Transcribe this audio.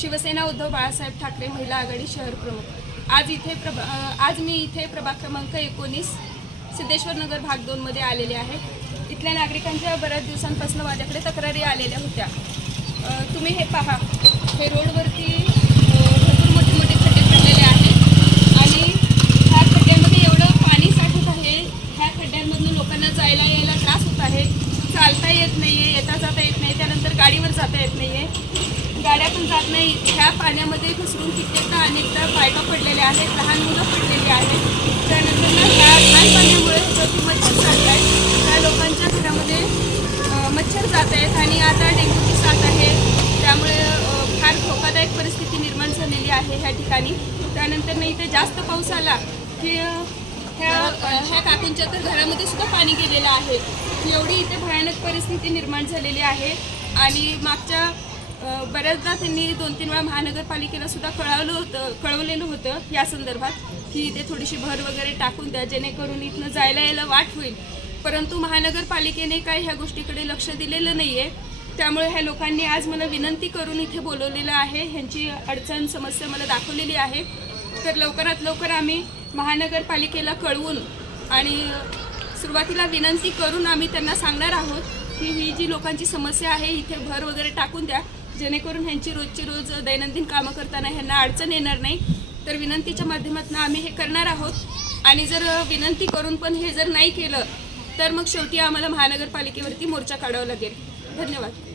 शिवसेना उद्धव बाळासाहेब ठाकरे महिला आघाडी शहर प्रमुख. आज इथे प्रभा आज मी इथे प्रभाग क्रमांक एकोणीस सिद्धेश्वर नगर भाग दोनमध्ये आलेले आहे. इथल्या नागरिकांच्या बऱ्याच दिवसांपासून माझ्याकडे तक्रारी आलेल्या होत्या. तुम्ही हे पहा. हे रोडवरती अ, भरपूर मोठे मोठे खड्डे पडलेले आहेत आणि ह्या खड्ड्यामध्ये एवढं पाणी साठत आहे ह्या खड्ड्यांमधून लोकांना जायला यायला त्रास होत आहे जाता येत नाही आहे येता जाता येत नाही त्यानंतर गाडीवर जाता येत नाही आहे गाड्या पण जात नाही. ह्या पाण्यामध्ये घसरून कित्येकदा अनेकदा बायका पडलेल्या आहेत लहान मुलं पडलेली आहेत. त्यानंतर ना ह्या पाण्यामुळे ह्याच्यावरती मच्छर चालत आहेत त्या लोकांच्या घरामध्ये मच्छर जात आहेत आणि आता डेंग्यूची साथ आहे. त्यामुळे फार धोकादायक परिस्थिती निर्माण झालेली आहे ह्या ठिकाणी. त्यानंतर नाही इथे जास्त पाऊस आला की ह्या ह्या काकूंच्या तर घरामध्ये सुद्धा पाणी गेलेलं आहे. एवढी इथे भयानक परिस्थिती निर्माण झालेली आहे. आणि मागच्या बऱ्याचदा त्यांनी दोन तीन वेळा महानगरपालिकेला सुद्धा कळवलं होतं कळवलेलं होतं या संदर्भात की इथे थोडीशी भर वगैरे टाकून द्या जेणेकरून इथनं जायला यायला वाट होईल. परंतु महानगरपालिकेने काय ह्या गोष्टीकडे लक्ष दिलेलं नाही आहे त्यामुळे ह्या लोकांनी आज मला विनंती करून इथे बोलवलेलं आहे. ह्यांची अडचण समस्या मला दाखवलेली आहे. तर लवकरात लवकर आम्ही महानगरपालिकेला कळवून आणि सुरुवातीला विनंती करून आम्ही त्यांना सांगणार आहोत की ही जी लोकांची समस्या आहे इथे भर वगैरे टाकून द्या. जेणेकरून ह्यांची रोजची रोज दैनंदिन कामं करताना ह्यांना अडचण येणार नाही. तर विनंतीच्या माध्यमातून आम्ही हे करणार आहोत. आणि जर विनंती करून पण हे जर नाही केलं तर मग शेवटी आम्हाला महानगरपालिकेवरती मोर्चा काढावा लागेल. धन्यवाद.